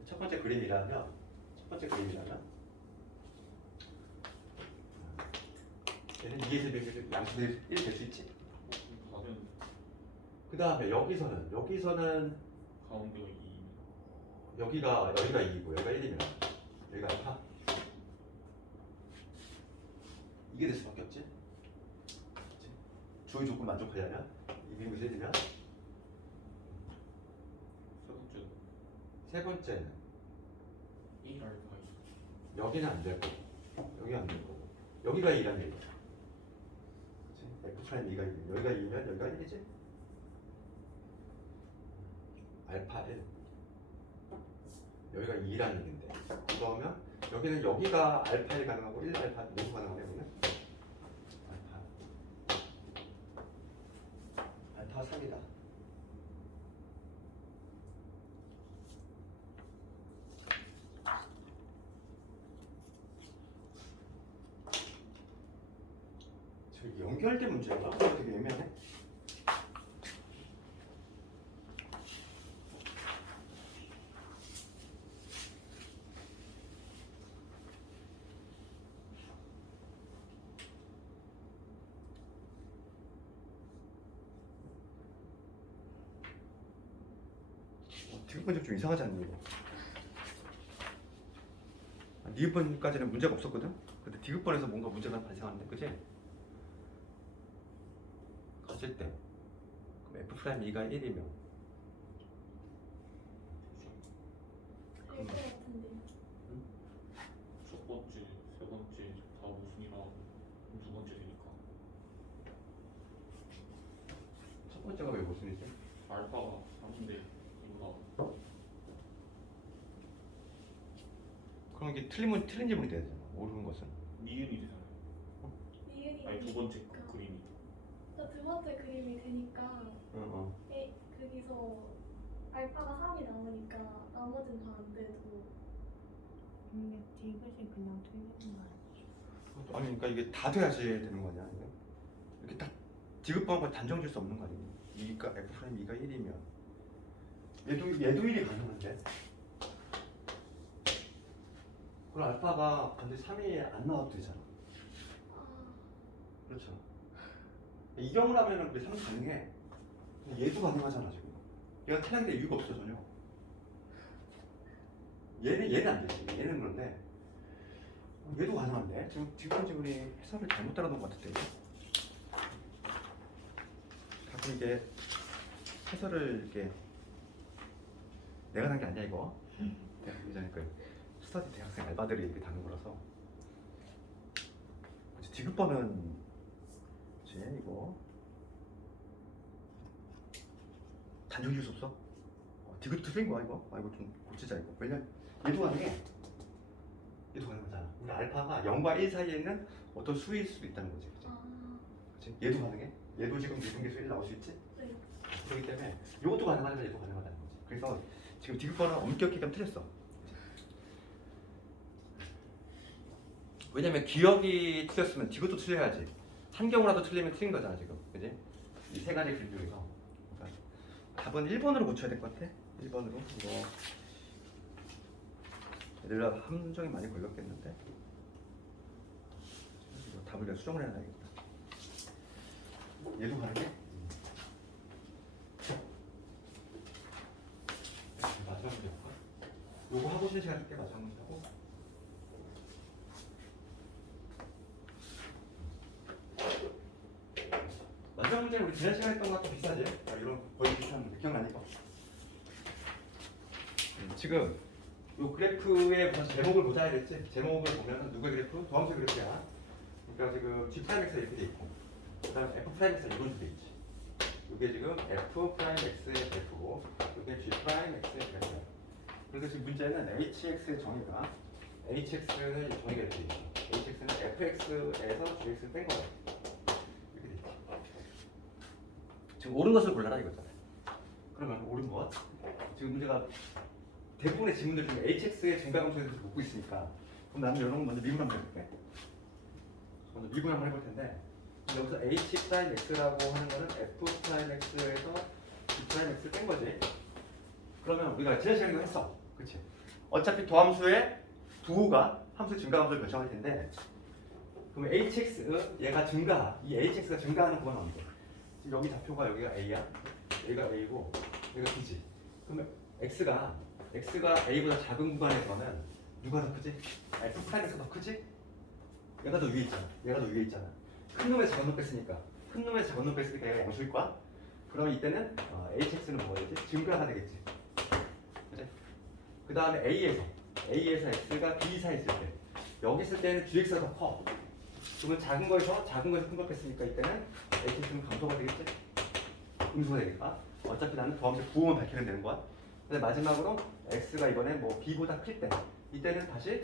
첫 번째 그림이라면 얘는 2에서 미분계수 양수도 1이 될 수 있지. 그 다음에 여기서는 가운데가 2. 여기가 2이고 여기가 1이면 여기가 알파. 이게 될 수밖에 없지. 그치? 주의 조건 만족하려면 이 미분계수 1이면 세 번째는 1 알파 2. 여기는 안 될 거고 여기 안 될 거고 여기가 2란 얘기야. 그치? F 프라임 2가 1 여기가 2면 여기가 1이지? 알파 1 여기가 2란 얘긴데 그러면 여기는 여기가 알파 1 가능하고 1 알파 모두 가능하네 여기는 알파 3이다. 지금 연결된 문제인가? 되게 애매하네. 디귿번 좀 이상하지 않니 이거? 니귿번까지는 문제가 없었거든? 근데 디귿번에서 뭔가 문제가 발생하는데 그치? 가질 때 그럼 F 프라임 2가 1이면 될것 같은데. 첫 번째, 세 번째 다 모순이라고 두 번째 되니까 첫 번째가 왜 모순이지? 알파가 3인데 이거 그럼 이게 틀린 질문이 돼야 되잖아. 옳은 것은 니은이 되잖아요. 니은이 아니 두 번째 되니까. 그 그림이 두 번째 그림이 되니까 거기서 알파가 3이 나오니까 나머지는 다 안 돼도 근데 디귿이 그냥 틀리는 거 아니야? 아니 그러니까 이게 다 돼야지 되는 거냐 이거? 이렇게 딱 디귿번호가 단정 줄 수 없는 거 아니니? 2가 F 프라임 2가 1이면 얘도 1이 가능한데 그럼 알파가 반드시 3이 안 나와도 되잖아. 그렇죠. 이 경우라면 우리 3 가능해. 얘도 가능하잖아 지금. 얘가 탈락될 이유가 없어 전혀. 얘는 안 되지. 얘는 그런데 얘도 가능한데 지금 디귿번 지문이 해설을 잘못 따라놓은 것 같은데. 가끔 이게 해설을 이렇게 내가 난 게 아니야 이거. 내가 예전에 그 스터디 대학생 알바들이 이렇게 다는 거라서. 디귿번은 그치 이거 단정 지을 수 없어. 디귿 틀린 거야 이거. 이거 좀 고치자 이거. 왜냐면 얘도 가능해. 얘도 가능하잖아. 우리 알파가 0과 1 사이에 있는 어떤 수일 수도 있다는 거지. 그치? 그치? 얘도 가능해. 얘도 지금 미분계수 1 나올 수 있지? 네. 그렇기 때문에 이것도 가능하지만 얘도 가능하다는 거지. 그래서 지금 디귿번은 엄격히 좀 틀렸어. 왜냐면 기억이 틀렸으면 디귿도 틀려야지. 한 경우라도 틀리면 틀린 거잖아 지금. 그지? 이 세 가지 그림 중에서. 그러니까 답은 1번으로 고쳐야 될 것 같아. 1번으로. 이거 얘들 함정이 많이 걸렸겠는데. 이거 답을 내가 수정을 해놔야겠다. 얘도 가능해? 마지막 문제 볼까? 요거 하고 쉬는 시간 줄게. 마지막 문제 하고. 마지막 문제는 우리 지난 시간에 했던 거랑 좀 비슷하지? 이런 거의 비슷한 문제 기억나니? 지금 요 그래프의 우선 제목을 보자 이랬지? 제목을 보면 누구의 그래프? 도함수의 그래프야. 그러니까 지금 G'X가 이렇게 돼 있고 그 다음에 F'X가 이런 식으로 돼 있지. 이게 지금 F'X의 그래프고 이게 G'X의 그래프야. 그래서 지금 문제는 HX의 정의가 HX는 정의가 이렇게 돼 있어. HX는 FX에서 GX를 뺀 거야. 이렇게 돼 있지. 지금 옳은 것을 골라라 이거잖아. 그러면 옳은 것? 지금 문제가 대부분의 질문들 중에 HX의 증가함수에 대해서 묻고 있으니까 그럼 나는 이런 거 먼저 미분 한번 해볼게. 먼저 미분 한번 해볼 텐데 여기서 H 프라임 X라고 하는 거는 F 프라임 X에서 G 프라임 X를 뺀 거지. 그러면 우리가 지난 시간에 이거 했어. 그치? 어차피 도함수의 부호가 함수 증가함수를 결정할 텐데 그러면 HX 얘가 증가, 이 HX가 증가하는 구간 어디? 지금 여기 좌표가 여기가 A야. 여기가 A고 여기가 B지. 그러면 X가 A보다 작은 구간에서는 누가 더 크지? F 프라임에서 더 크지? 얘가 더 위에 있잖아. 얘가 더 위에 있잖아. 큰 놈에서 작은 놈 뺐으니까 큰 놈에서 작은 놈 뺐으니까 얘가 양수일 거야. 그러면 이때는 HX는 뭐가 되지? 증가가 되겠지. 그치? 그 다음에 A에서 X가 B 이상에 있을 때 여기 있을 때는 GX가 더 커. 그러면 작은 거에서 큰 걸 뺐으니까 이때는 HX는 감소가 되겠지? 음수가 되니까. 어차피 나는 더하면서 부호만 밝히면 되는 거야. 근데 마지막으로 X가 이번에 뭐 B보다 클 때 이때는 다시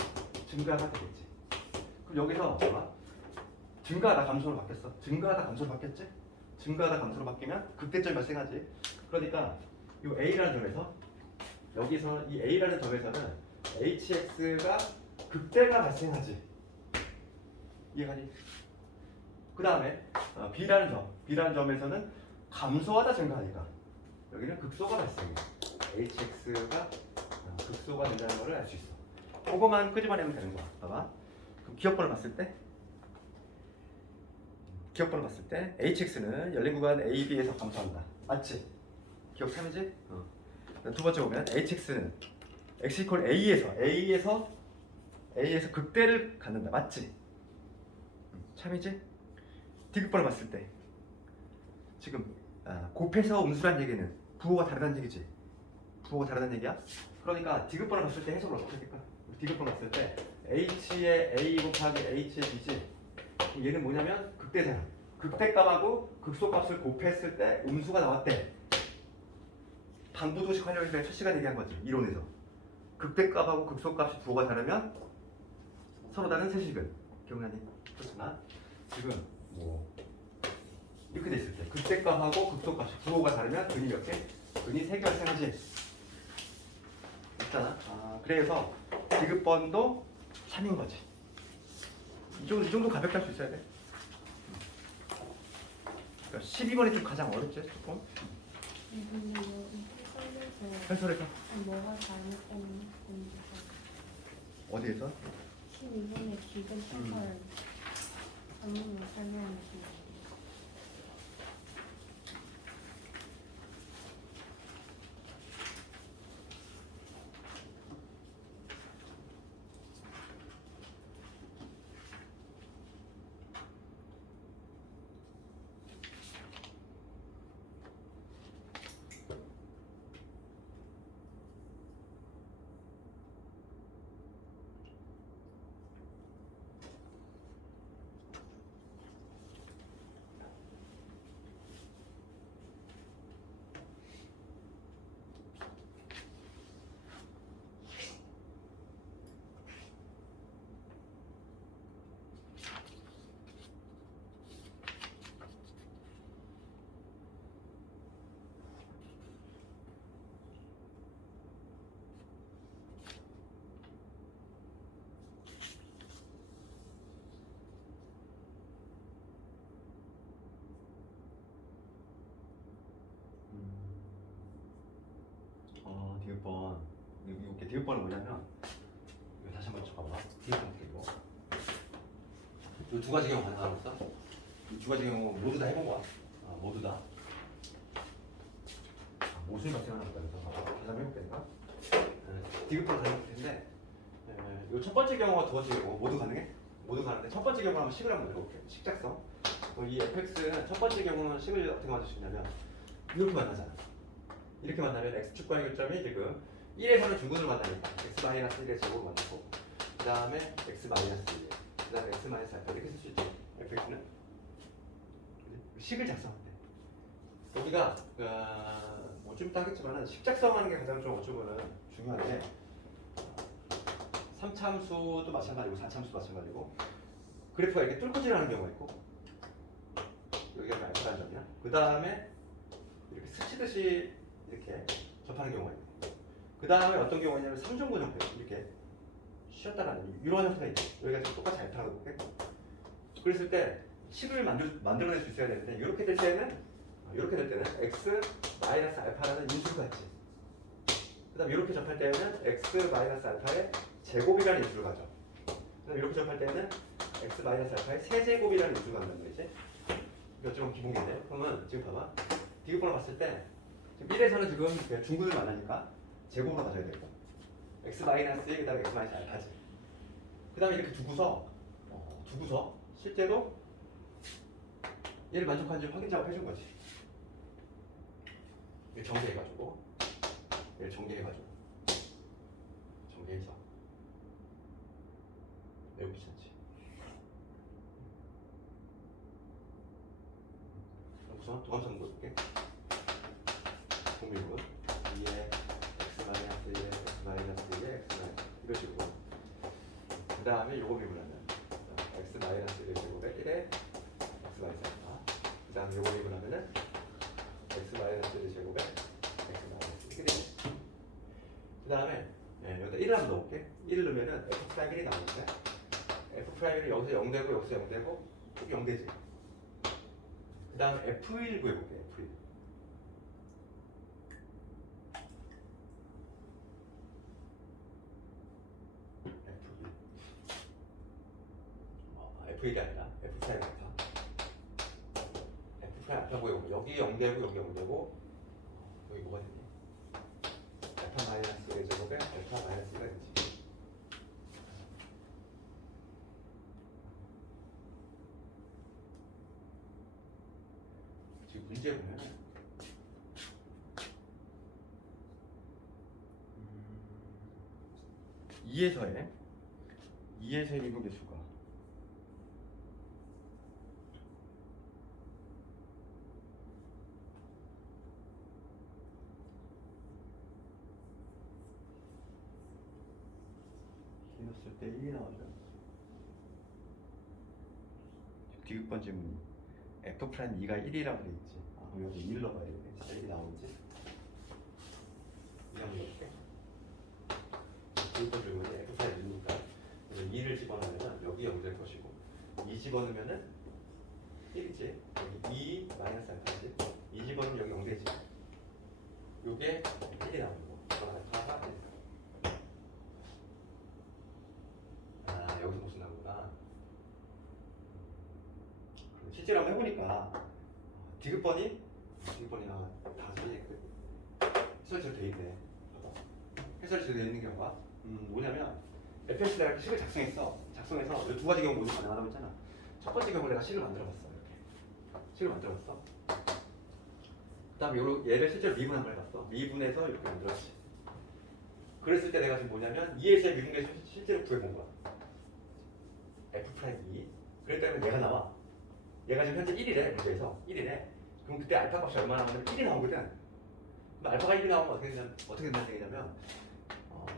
증가가 되겠지. 그럼 여기서 봐봐. 증가하다 감소로 바뀌었어. 증가하다 감소로 바뀌었지? 증가하다 감소로 바뀌면 극대점이 발생하지. 그러니까 이 A라는 점에서 여기서 이 A라는 점에서는 HX가 극대가 발생하지. 이해가니? 그 다음에 B라는 점에서는 감소하다 증가하니까 여기는 극소가 발생해. HX가 극소가 된다는 것을 알 수 있어. 그거만 끄집어내면 되는 거야. 봐봐. 그럼 기억번호 봤을 때 HX는 열린 구간 AB에서 감소한다. 맞지? 기억 3이지? 두 번째 보면 HX는 X 이퀄 A에서 극대를 갖는다. 맞지? 참이지? 디귿번호 봤을 때 지금 곱해서 음수란 얘기는 부호가 다르다는 얘기지. 부호가 다르다는 얘기야. 그러니까 디귿번호 봤을 때 해석을 어떻게 할까? 디귿번호 봤을 때 H의 A 곱하기 H의 B지. 얘는 뭐냐면 극대잖아. 극대값하고 극소값을 곱했을 때 음수가 나왔대. 방부도식 활용해서 첫 시간 얘기한 거지. 이론에서. 극대값하고 극소값이 부호가 다르면 서로 다른 세식은 기억나니? 그렇잖아. 지금 뭐 이렇게 됐을 때 극대값하고 극소값이 부호가 다르면 근이 몇 개? 근이 3개 발생하지. 있잖아. 그래서 디귿번도 3인 거지. 이 정도 가볍게 할 수 있어야 돼. 그러니까 12번이 좀 가장 어렵지 조금. 근데 여기 해설에서 뭐가 잘못된 건지 어디에서? 12번에 기본 해설 전문으로 설명해 주세요. 디귿번. 이게 디귿번은 뭐냐면 이거 다시 한번 쳐봐봐. 디귿번 그리고 이 두 가지 경우 가능하겠어? 이 두 가지 경우 모두 다 해본 거야. 모두 다. 모순이 발생하나 보다. 그래서 계산 해볼게 내가. 디귿번 가능할 텐데 이 첫 번째 경우와 두 번째 경우 모두 가능해? 모두 가능한데 첫 번째 경우 한번 식을 한번 읽어볼게. 식작성. 이 fx는 첫 번째 경우는 식을 어떻게 만들 수 있냐면 이렇게 만나잖아. 이렇게 만나면 x축과의 교점이 지금 1에서는 중근으로 만나니까 x-1의 제곱을 만나고 그 다음에 x-1, 그 다음에 x-알파 이렇게 쓸 수 있지. fx는 식을 작성할 때 우리가 뭐 좀 이따 하겠지만 식 작성하는 게 가장 좀 어쩌면 중요한 게 3참수도 마찬가지고 4참수도 마찬가지고 그래프가 이렇게 뚫고 지나가는 경우가 있고 여기가 알파라는 점이야. 그 다음에 이렇게 스치듯이 이렇게 접하는 경우가 있고 그 다음에 어떤 경우가 있냐면 3중분 형태 이렇게 쉬었다 가는 이런 형태가 있고 여기가 지금 똑같이 알파라고 볼게. 그랬을 때 식을 만들어낼 수 있어야 되는데 이렇게 될 때는 x-알파라는 인수가 있지. 그 다음에 이렇게 접할 때는 x-알파의 제곱이라는 인수를 가져. 그 다음에 이렇게 접할 때는 x-알파의 세제곱이라는 인수가 간다는 거지. 이거 좀 기본인데 그러면 지금 봐봐. 디귿번호 봤을 때 지금 1에서는 지금 중근을 만나니까 제곱으로 가져야 되고 x-1 그 다음에 x-알파지. 그 다음에 이렇게 두고서 실제로 얘를 만족하는지 확인 작업 해준 거지. 얘를 정리해가지고 여기에서 매우 귀찮지. 우선 두 감성 볼게. 공비분 2에 x 마이너스 1에 x 마이너스 2에 x 마이너스 이런 식으로. 그 다음에 요거 미분하면 x 마이너스 1의 제곱에 1에 x 마이너스 4. 그 다음에 요거 미분하면은 x 마이너스 1의 제곱에 x 마이너스 1이. 그 다음에 여기다 1을 한번 넣을게. 1을 넣으면은 f 프라임 1이 나오는데 f 프라임 1이 여기서 0되고 여기서 0되고 여기 0되지. 그 다음 F1 구해볼게. F1 F1이 아니라 F 프라임 알파. F 프라임 알파 구해보면 여기 0되고 여기 0되고 여기 뭐가 되니? 알파 마이너스 1의 제곱에 알파 마이너스 1가 되지. 지금 문제 보면 2에서의 미분계 수가 길었을 때 1이 나오죠. 디귿번 질문이 F 프라임 2가 1이라고 돼 있지. 아, 그럼 여기 1 넣어봐야 되겠네. 진짜 1이 나오지? 2 한번 넣을게. 디귿번 질문이 F 프라임 2니까 2를 집어넣으면 여기 0 될 것이고 2 집어넣으면은 1이지. 여기 2 마이너스 알파지. 2 집어넣으면 여기 0 되지. 요게 1이 나오고 알파가 1. 아, 여기서 무슨 나오구나. 실제로 한번 해보니까 디귿번이 다 해설치로 돼 있네. 봐봐. 해설치로 돼 있는 경우가 뭐냐면 FS 내가 식을 작성해서 이 두 가지 경우 모두 가능하다고 했잖아. 첫 번째 경우 내가 식을 만들어봤어. 이렇게 식을 만들어봤어. 그다음에 얘를 실제로 미분 한번 해봤어. 미분해서 이렇게 만들었지. 그랬을 때 내가 지금 뭐냐면 2에서의 미분계수 실제로 구해본 거야. F 프라임 2. 그랬다면 얘가 나와. 얘가 지금 현재 1이래. 문제에서 1이래. 그럼 그때 알파 값이 얼마 나오냐면 1이 나오거든. 그럼 알파가 1이 나오면 어떻게 된다는 얘기냐면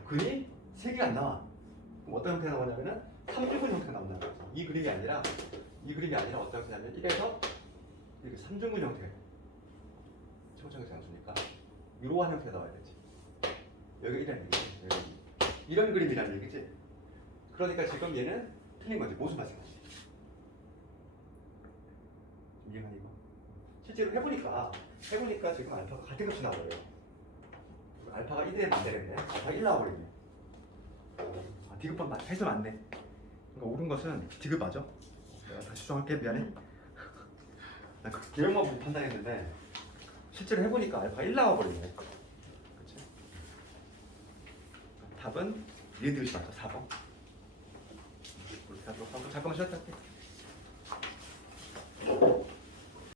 근이 3개가 안 나와. 그럼 어떤 형태가 나오냐면은 3중근 형태가 나온다는 거죠. 이 그림이 아니라 어떤 형태냐면 1에서 이렇게 3중근 형태. 초청의 장수니까 이러한 형태가 나와야 되지. 여기 1이라는 얘기지. 이런 그림이라는 얘기지. 그러니까 지금 얘는 틀린 거지. 모순 발생하지. 이해가 이거? 실제로 해보니까 지금 알파가 같은 값이 나와요. 알파가 1에 안 되겠네. 알파가 1 나와버리네. 아, 디귿번 해서 맞네. 그러니까 옳은 것은 디귿 맞아. 내가 다시 수정할게. 미안해. 나 그 기억만 보고 판단했는데 실제로 해보니까 알파가 1 나와버리네. 그치? 답은 니들이 맞죠. 4번. 잠깐만 쉬었다 할게.